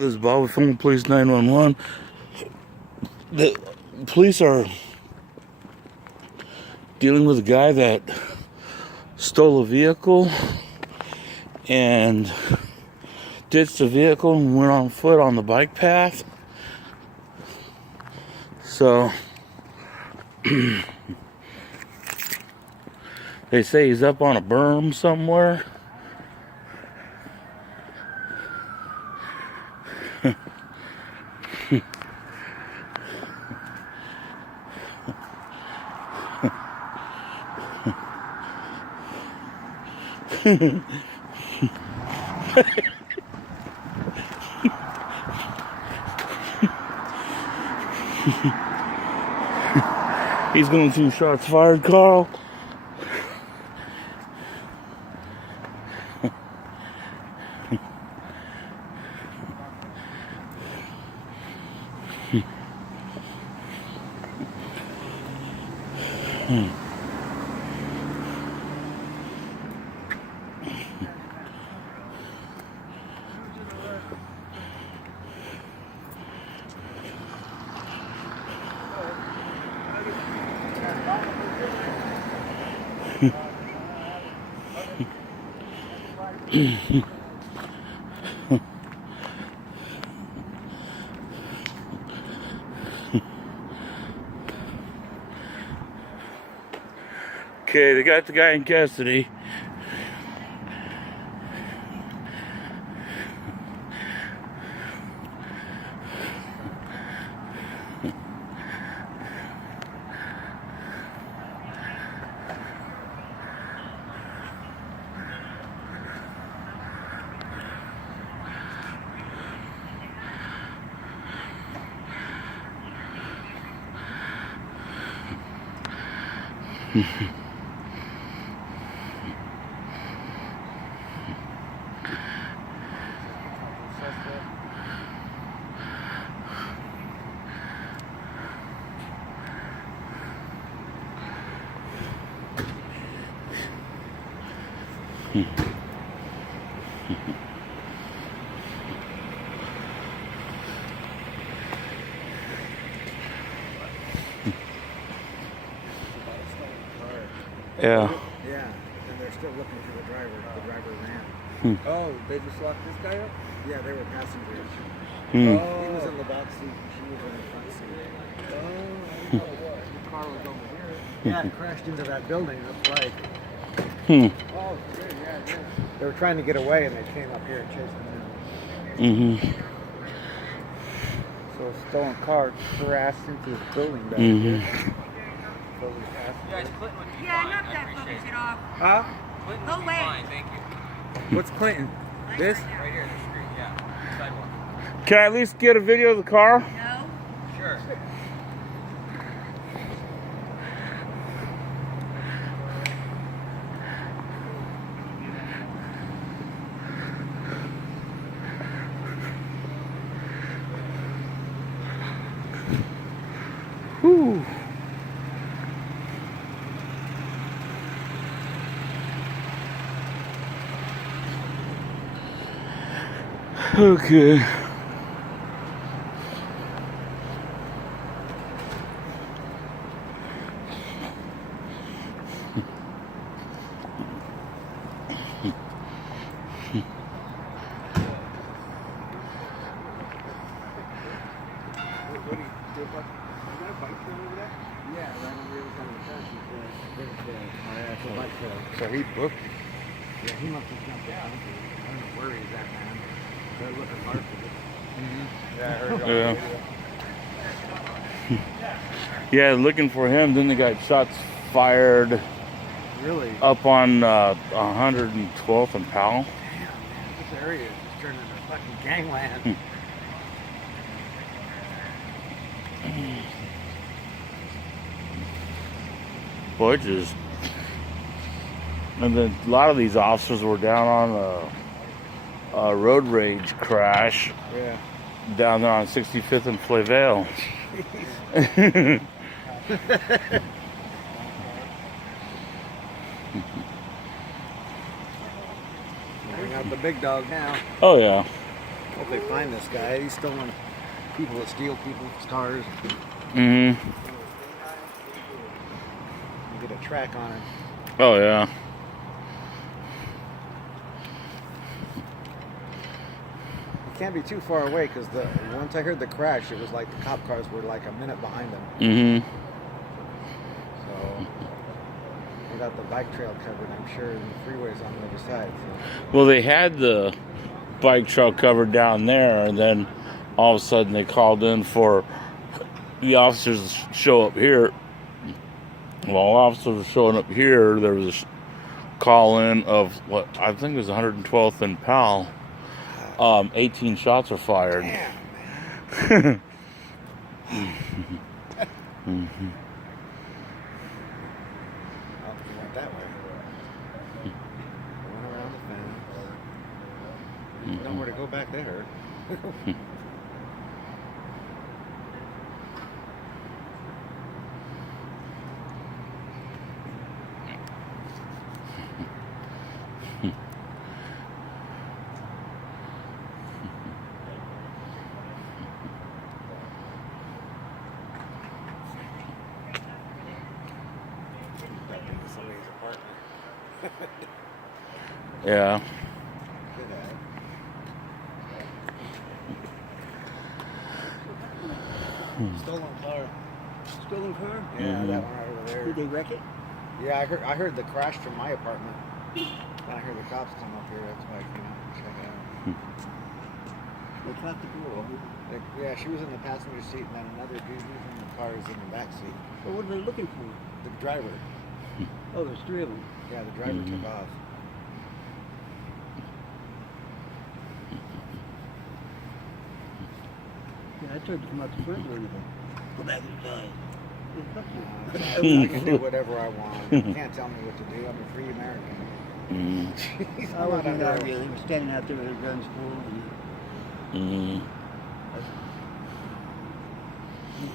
This is Bob with Film Police 911. The police are dealing with a guy that stole a vehicle and ditched the vehicle and went on foot on the bike path. So they say he's up on a berm somewhere. He's going to shots fired, Carl. Okay, they got the guy in custody. Yeah. Yeah, and they're still looking for the driver. The driver ran. Oh, they just locked this guy up? Yeah, they were passengers. Oh. He was in the back seat, and she was in the front seat. Oh, I don't know what. The car was over here. Yeah, it crashed into that building. That's right. Oh, good, yeah, it is. They were trying to get away, and they came up here and chased them down. So a stolen car crashed into this building back here. So we passed it. Yeah, knock that fucking shit off. Huh? Clinton would be fine, thank you. What's Clinton? This? Right here, the street, yeah. Sidewalk. Can I at least get a video of the car? No. Sure. Whew. Okay. What do you do? Is that a bike trail over there? Yeah, right on the other side of the fence. There's the bike trail. So he booked. Yeah, he must have jumped out. I don't know where he's at, man. They're looking hard for this. Yeah, I heard Yeah. on the video. Yeah, looking for him. Then they got shots fired Really? up on 112th and Powell. This area is just turning into fucking gangland. Boy, just, and then a lot of these officers were down on a road rage crash Yeah. down there on 65th and Flavale. Bring out the big dog now. Oh yeah. Hope they find this guy. He's stolen people that steal people's cars. Mm-hmm. You get a track on him. Oh, yeah. You can't be too far away because once I heard the crash, it was like the cop cars were like a minute behind them. Mm-hmm. So they got the bike trail covered, I'm sure, and the freeways on the other side. So. Well, they had the bike trail covered down there, and then all of a sudden they called in for the officers to show up here. While officers were showing up here, there was a call in of what I think it was 112th and Powell. 18 shots were fired. Damn, man. Mm-hmm. Oh, he went that way. Went around the fence. Nowhere to go back there. That being somebody's apartment. Yeah. Could have. Stolen car. Stolen car? Yeah, that one right over there. Did they wreck it? Yeah, I heard the crash from my apartment. Then I heard the cops come up here. That's why I came out to check it out. They caught the girl. Yeah, she was in the passenger seat, and then another dude who's in the car is in the back seat. Well, what are they looking for? The driver. Oh, there's 3 of them. Yeah, the driver took off. Yeah, I tried to come out the front door and they go back inside. Well, fuck you. I can do whatever I want. You can't tell me what to do. I'm a free American. Jeez, I I'm not wasn't under there really. He was standing out there with his guns pulled. And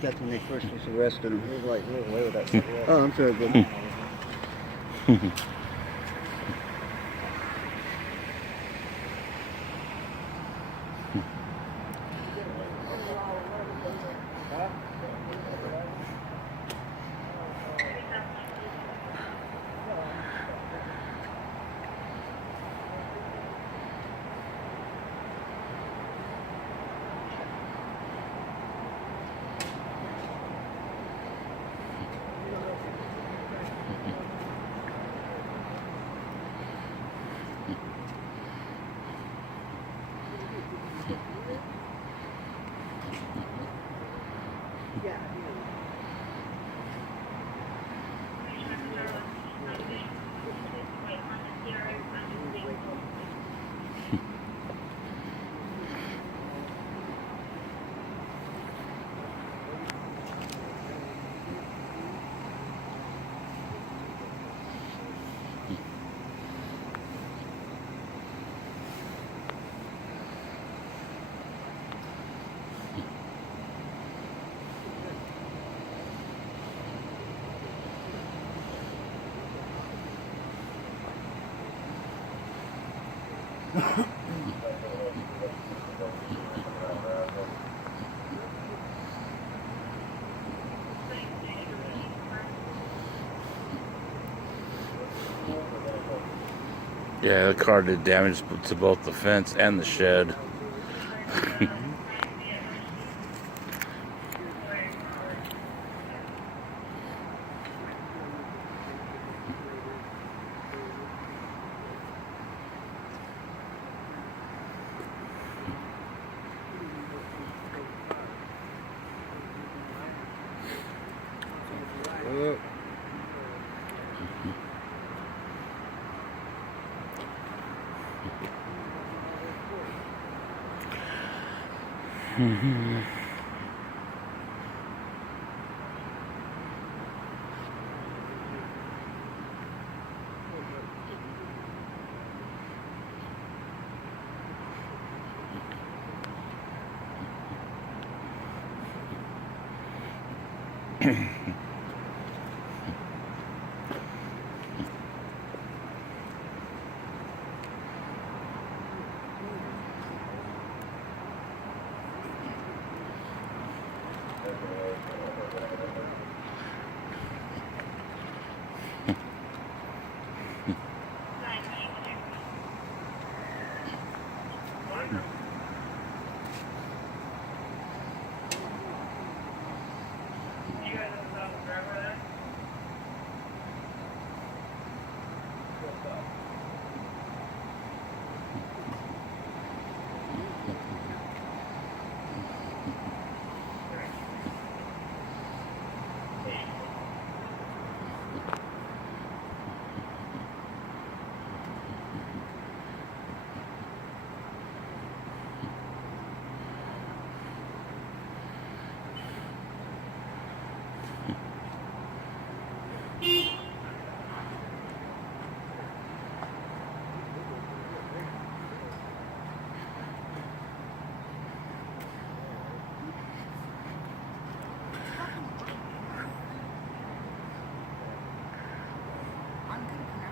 that's when they first was arrested him. Move away with that cigarette. Oh, I'm sorry, buddy. Yeah, the car did damage to both the fence and the shed.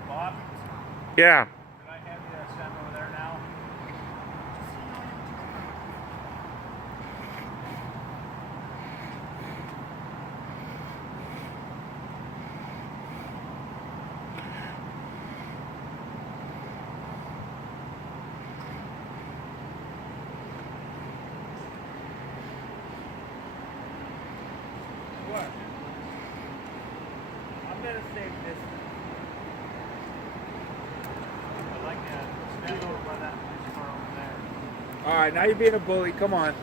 Bob, Yeah. can I have you stand over there now? What? I'm gonna save distance. I like that. Stand over by that police car over there. All right, now you're being a bully. Come on.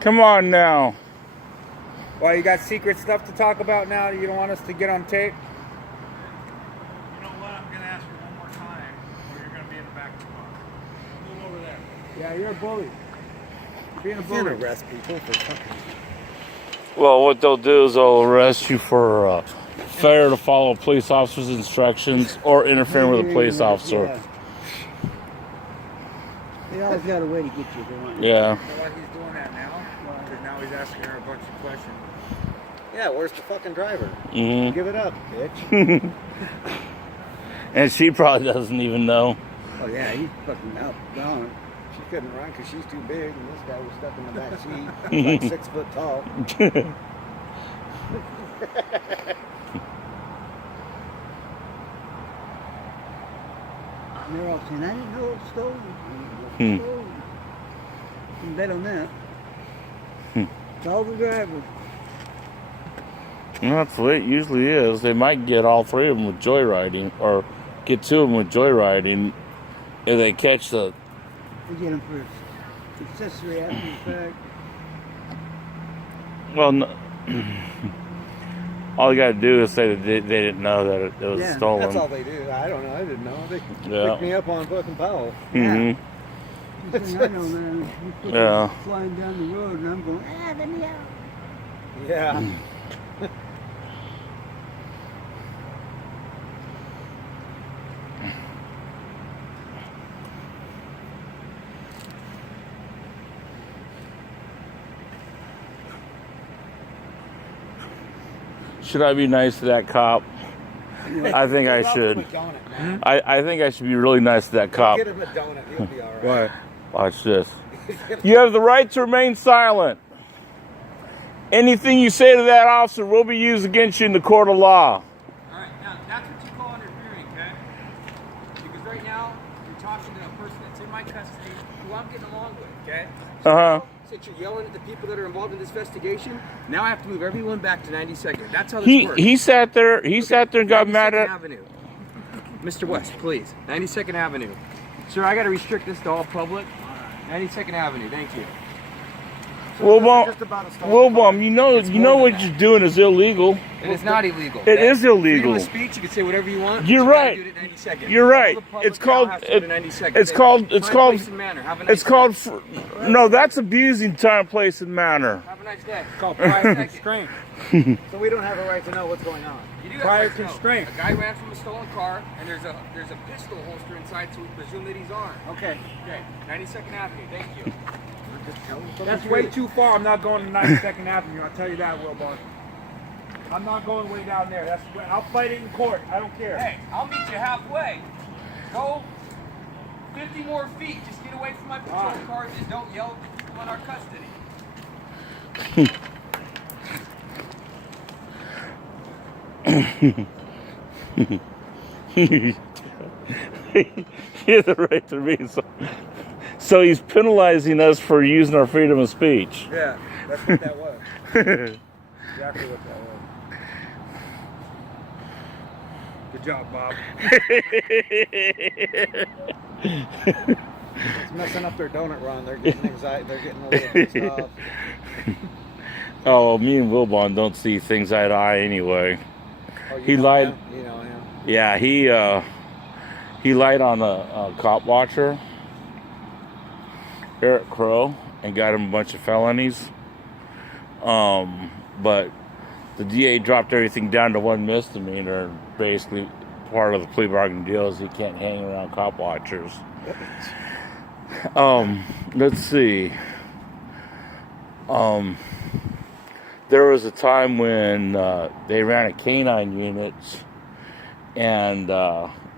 Come on now. Well, you got secret stuff to talk about now that you don't want us to get on tape? You know what? I'm gonna ask you one more time, or you're gonna be in the back of the car. Move over there. Yeah, you're a bully. You're being a You can't bully. arrest people for fucking. Well, what they'll do is they'll arrest you for failure to follow a police officer's instructions or interfering with a police officer. Yeah. They always got a way to get you. They want Yeah. You know why he's doing that now? Because now he's asking her a bunch of questions. Yeah, where's the fucking driver? Hmm. Give it up, bitch. And she probably doesn't even know. Oh yeah, he's fucking out gone. She couldn't run because she's too big, and this guy was stuck in the back seat. He's like 6 foot tall. And they're all saying, I didn't know it was stolen. I didn't know it was stolen. You can bet on that. It's all the drivers. Well, that's the way it usually is. They might get all three of them with joyriding, or get two of them with joyriding if they catch the. They get them for accessory after the fact. Well, no, all you got to do is say that they didn't know that it was Yeah, stolen. That's all they do. I don't know. I didn't know. They Yeah. picked me up on fucking Powell. Hmm. The thing I know, man, you put Yeah. them flying down the road and I'm going, let me out. Yeah. Should I be nice to that cop? I think I should. Give him a donut, man. I think I should be really nice to that cop. Get him a donut. He'll be all right. What? Watch this. You have the right to remain silent. Anything you say to that officer will be used against you in the court of law. All right, now that's what you call interfering, okay? Because right now you're talking to a person that's in my custody who I'm getting along with, okay? Uh huh. Since you're yelling at the people that are involved in this investigation, now I have to move everyone back to 92nd. That's how this works. He sat there. He sat there and got mad 92nd at. Avenue. Mr. West, please. 92nd Avenue. Sir, I got to restrict this to all public. 92nd Avenue, thank you. Wilbum, Just about a stolen car. Wilbum, you know more what than you're doing is illegal. It is not illegal. It is illegal. Freedom of speech, you can say whatever you want. You're but you gotta right. do it at 92nd. You're right. All the public It's called- now has to do it at 92nd. it's Say, called- it's time, called- place, and manner. Have a nice It's called. day. No, that's abusing time, place, and manner. Have a nice day. Called prior constraint. So we don't have a right to know what's going on. You do have Prior right to know. constraint. A guy ran from a stolen car, and there's a pistol holster inside, so we presume that he's armed. Okay. Okay, 92nd Avenue. Thank you. That's way too far. I'm not going to 92nd Avenue. I'll tell you that, Wilbon. I'm not going way down there. I'll fight it in court. I don't care. Hey, I'll meet you halfway. Go 50 more feet. Just get away from my patrol cars and don't yell at the people in our custody. He has the right to be. So he's penalizing us for using our freedom of speech. Yeah, that's what that was. Exactly what that was. Good job, Bob. It's messing up their donut run. They're getting anxiety. They're getting a little pissed off. Oh, me and Wilbon don't see things eye to eye anyway. Oh, you He know lied. him? You know him. Yeah, he lied on a cop watcher, Eric Crow, and got him a bunch of felonies. But the DA dropped everything down to one misdemeanor. Basically, part of the plea bargain deal is he can't hang around cop watchers. Let's see. There was a time when they ran a canine unit and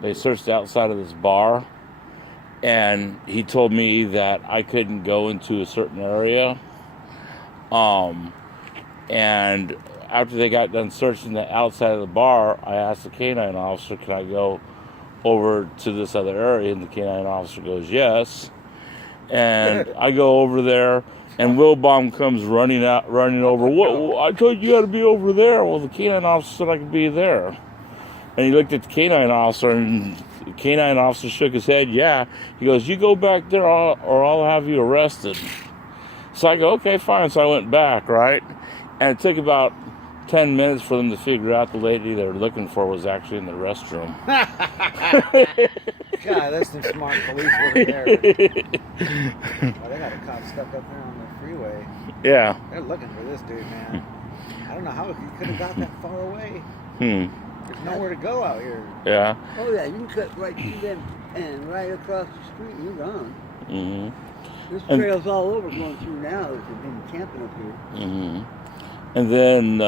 they searched the outside of this bar, and he told me that I couldn't go into a certain area. And after they got done searching the outside of the bar, I asked the canine officer, can I go over to this other area? And the canine officer goes, yes. And I go over there, and Wilbon comes running over. What? I told you got to be over there. Well, the canine officer said I could be there. And he looked at the canine officer, and the canine officer shook his head. Yeah. He goes, you go back there, or I'll have you arrested. So I go, okay, fine. So I went back, right? And it took about 10 minutes for them to figure out the lady they were looking for was actually in the restroom. God, that's some smart police work there. Oh, they got a cop stuck up there on the freeway. Yeah. They're looking for this dude, man. I don't know how he could have got that far away. Hmm. There's nowhere to go out here. Yeah. Oh yeah, you can cut right through them and right across the street and you're gone. Mm-hmm. There's And- trails all over going through now that have been camping up here. Mm-hmm. And then,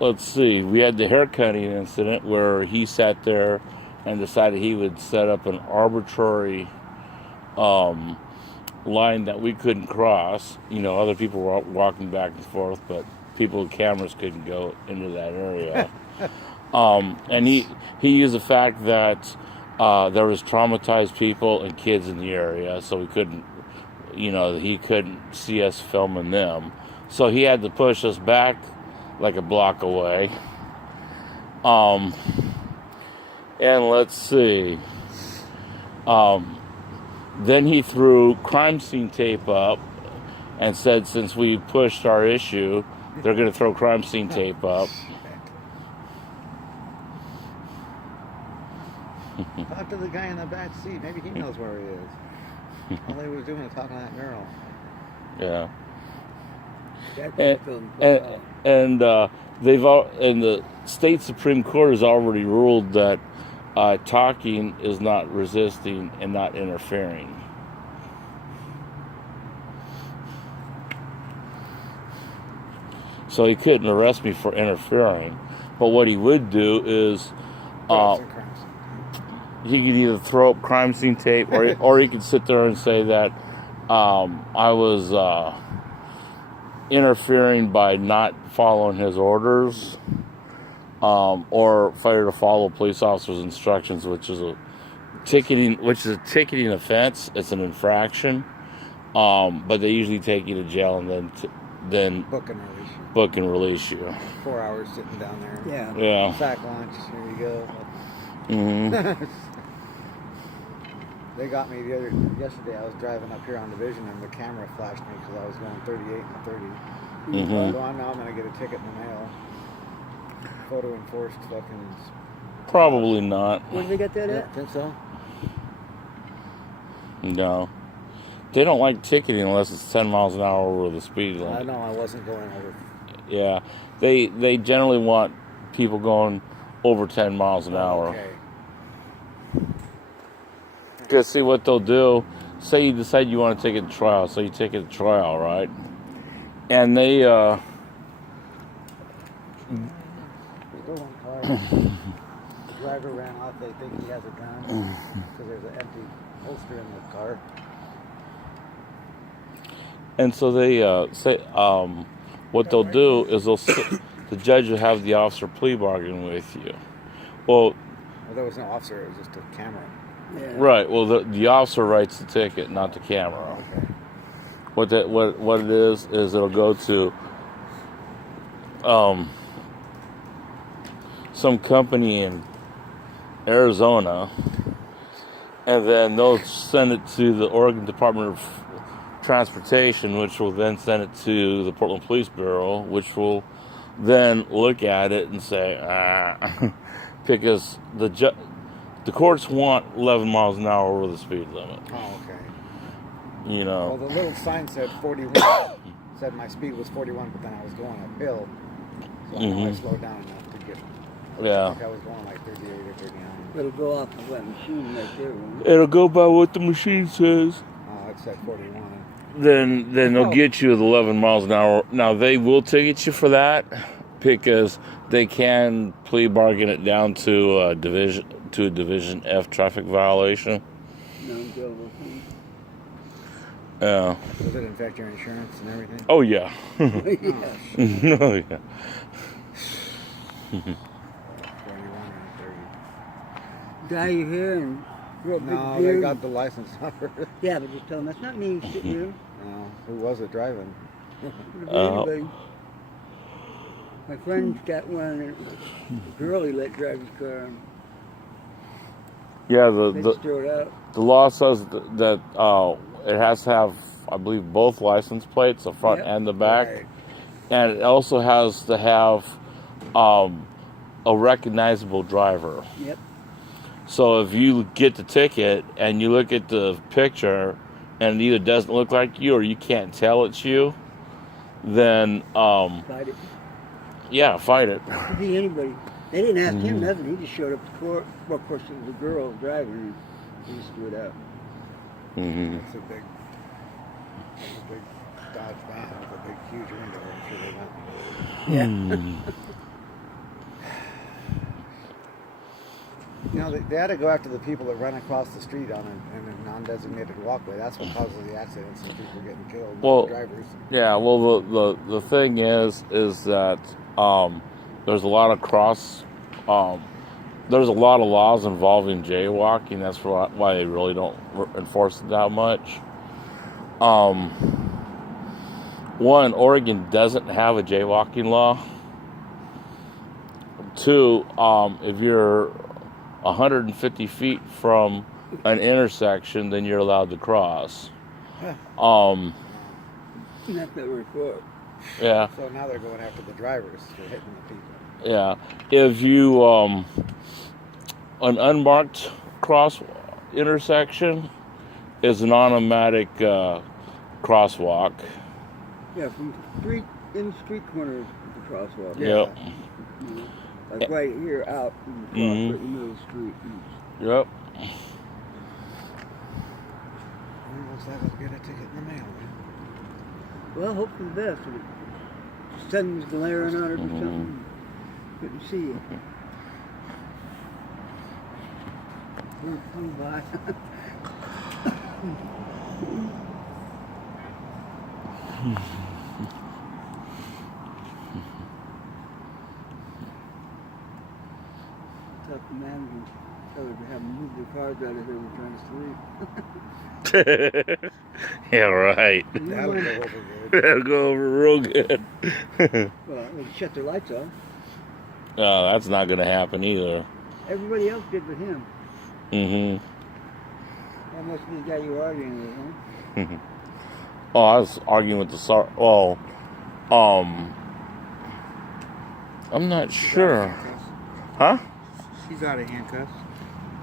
let's see, we had the haircutting incident where he sat there and decided he would set up an arbitrary line that we couldn't cross. You know, other people were walking back and forth, but people with cameras couldn't go into that area. And he used the fact that there was traumatized people and kids in the area, so we couldn't, you know, he couldn't see us filming them. So he had to push us back like a block away. And let's see. Then he threw crime scene tape up and said since we pushed our issue, they're going to throw crime scene tape up. Talk to the guy in the back seat. Maybe he knows where he is. All he was doing was talking to that girl. Yeah. That's And, film. and the state Supreme Court has already ruled that talking is not resisting and not interfering. So he couldn't arrest me for interfering. But what he would do is Drugs and crimes. he could either throw up crime scene tape or he could sit there and say that I was interfering by not following his orders, or failure to follow police officers' instructions, which is a ticketing offense. It's an infraction, but they usually take you to jail and then Book and release. book and release you. 4 hours sitting down there. Yeah. Yeah. Sack lunch. Here you go. Hmm. They got me yesterday. I was driving up here on Division and the camera flashed me because I was going 38 and 30. Mhm. So I'm going to get a ticket in the mail. Photo enforced fucking. Probably not. Where did they get that Yeah, at? think so? No. They don't like ticketing unless it's 10 miles an hour over the speed I limit. know I wasn't going over. Yeah. They generally want people going over 10 miles an hour. Okay. Because see what they'll do, say you decide you want to take it to trial, so you take it to trial, right? And they, Still one car. Driver ran off. They think he has a gun because there's an empty holster in the car. and so they say, what they'll do is the judge will have the officer plea bargain with you. Well, Well, there was no officer. It was just a camera. Yeah. right. Well, the officer writes the ticket, not the camera. Okay. What it is it'll go to some company in Arizona, and then they'll send it to the Oregon Department of Transportation, which will then send it to the Portland Police Bureau, which will then look at it and say, because the courts want 11 miles an hour over the speed limit. Oh, okay. You Well, know, the little sign said 41. Said my speed was 41, but then I was going uphill. So I know I slowed down enough to get. yeah. I think I was going like 38 or 39. It'll go off of that machine right there. Won't it? It'll go by what the machine says. It said 41. Then they'll get you with 11 miles an hour. Now they will ticket you for that because they can plea bargain it down to a division F traffic violation. Non-billable thing. Yeah. Does it affect your insurance and everything? Oh yeah. Yeah. Oh yeah. 41 or Dye your hair and grow a 30. big No, beard. they got the license number. Yeah, but just tell them that's not me sitting here. No, who was it driving? Could be anybody. My friend's got one, and a girl he let drive his car, and Yeah. they just throw it out. The law says that it has to have, I believe, both license plates, the front Yep. and the back, Right. and it also has to have a recognizable driver. Yep. So if you get the ticket and you look at the picture and it either doesn't look like you or you can't tell it's you, then Fight it. yeah, fight it. Could be anybody. They didn't ask him nothing. He just showed up to court. Well, of course, it was a girl driving, and he just threw it out. Mm-hmm. It's a big Dodge van with a big, huge window. I'm sure they went. You know, they had to go after the people that run across the street on a non-designated walkway. That's what causes the accidents and people getting killed. Well, the drivers. Yeah, well, the thing is that there's a lot of there's a lot of laws involving jaywalking. That's why they really don't enforce it that much. One, Oregon doesn't have a jaywalking law. Two, if you're 150 feet from an intersection, then you're allowed to cross. Not that very far. Yeah. So now they're going after the drivers for hitting the people. Yeah, if you an unmarked cross intersection is an automatic crosswalk. Yeah, from street in the street corner is the crosswalk. Yeah. Yep. You know, like right here out in the cross, Mhm. right in the middle of the street. Yep. Looks like I'll get a ticket in the mail. Well, hope for the best. If the sun's glaring on it or something, couldn't see you. Flew by. Tough to manage and tell her to have them move their cars out of here. We're trying to sleep. Yeah, right. You That'll know, go over good. That'll go over real good. well, they shut their lights off. That's not going to happen either. Everybody else did but him. Mm-hmm. That must be the guy you were arguing with, huh? Oh, I was arguing with the well, I'm not sure. Huh? She's out of handcuffs.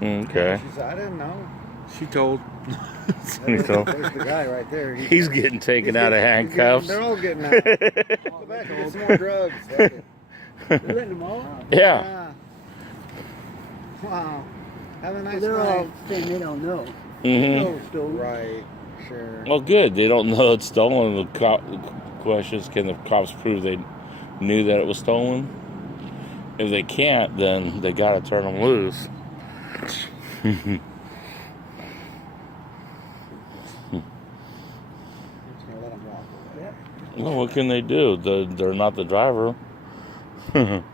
Okay. She said, I didn't know. She told. There's So the guy right there. he's getting taken out of handcuffs. They're all getting out. Go back and get some more drugs. They're letting them all out. Yeah. Wow. Have a nice They're all night. saying they don't know. Mm-hmm. No, stolen. Right. Sure. Well, good. They don't know it's stolen. The question is, can the cops prove they knew that it was stolen? If they can't, then they got to turn them loose. I'm just gonna let them walk away. Yep. Well, what can they do? They're not the driver. Didn't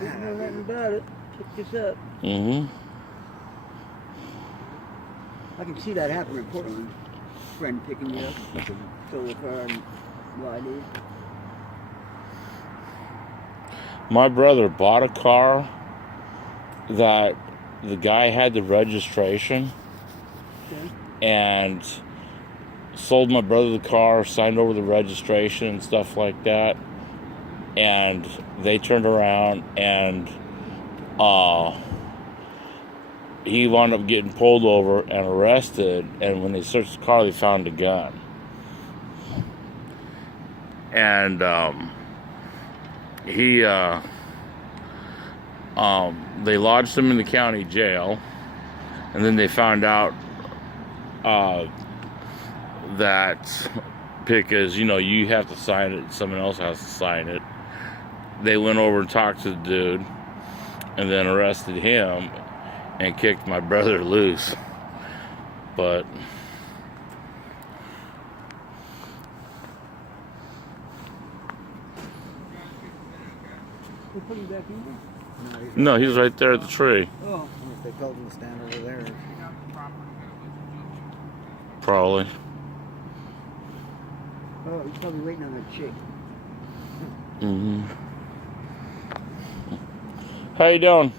know nothing about it. Pick this up. Mm-hmm. I can see that happen in Portland. Friend picking you up, fill the car and ride. My brother bought a car that the guy had the registration Okay. and sold my brother the car, signed over the registration and stuff like that. And they turned around and he wound up getting pulled over and arrested. And when they searched the car, they found a gun. And they lodged him in the county jail, and then they found out that because you have to sign it, someone else has to sign it. They went over and talked to the dude, and then arrested him and kicked my brother loose. But We'll put him back in there. no, he's right there at the tree. Oh, If they told him to stand over there. Probably. oh, he's probably waiting on that chick. Mm-hmm. How you doing?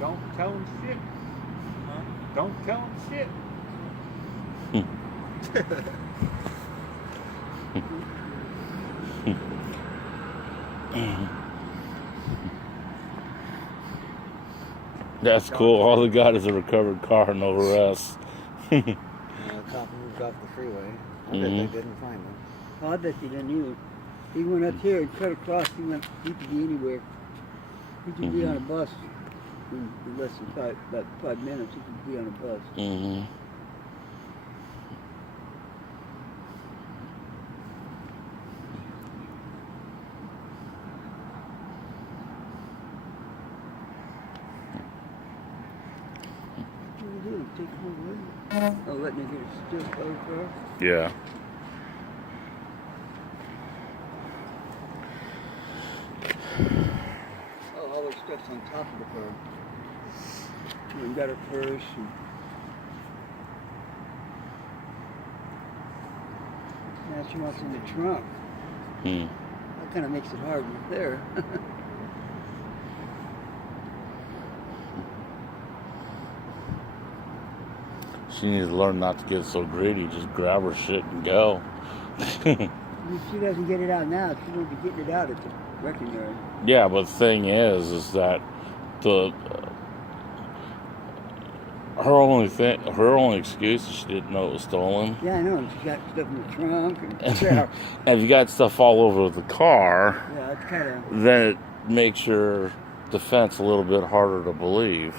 Don't tell him shit. Don't tell him shit. That's cool. All they got is a recovered car, no arrests. The cop moved off the freeway. I bet they Mhm. didn't find him. Oh, I bet you didn't either. He went up here and cut across. He could be anywhere. He could be on a bus in less than about 5 minutes. He could be on a bus. Mm-hmm. What are you doing? Take him over there? Oh, letting him get a still car? Yeah. Oh, all their stuff's on top of the car. You got her purse and now she wants in the trunk. Hmm. That kind of makes it hard right there. She needs to learn not to get so greedy. Just grab her shit and go. If she doesn't get it out now, she won't be getting it out at the wrecking yard. Yeah, but the thing is that the her only excuse is she didn't know it was stolen. Yeah, I know. And she's got stuff in the trunk. And yeah, And if you got stuff all over the car, it's kind of. then it makes your defense a little bit harder to believe.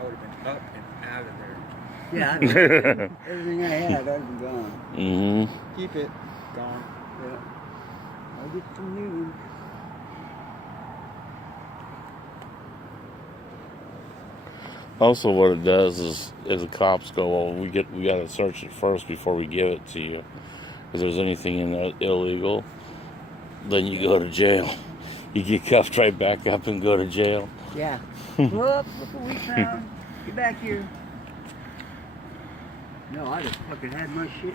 I would have been up and out of there. Yeah, everything I had, I'd been gone. Mm-hmm. Keep it. Gone. Yeah. I'll get some new ones. Also, what it does is the cops go, well, we got to search it first before we give it to you. If there's anything in there illegal, then you go to jail. You get cuffed right back up and go to jail. Yeah. Whoop, look what we found. Get back here. No, I just fucking had my shit.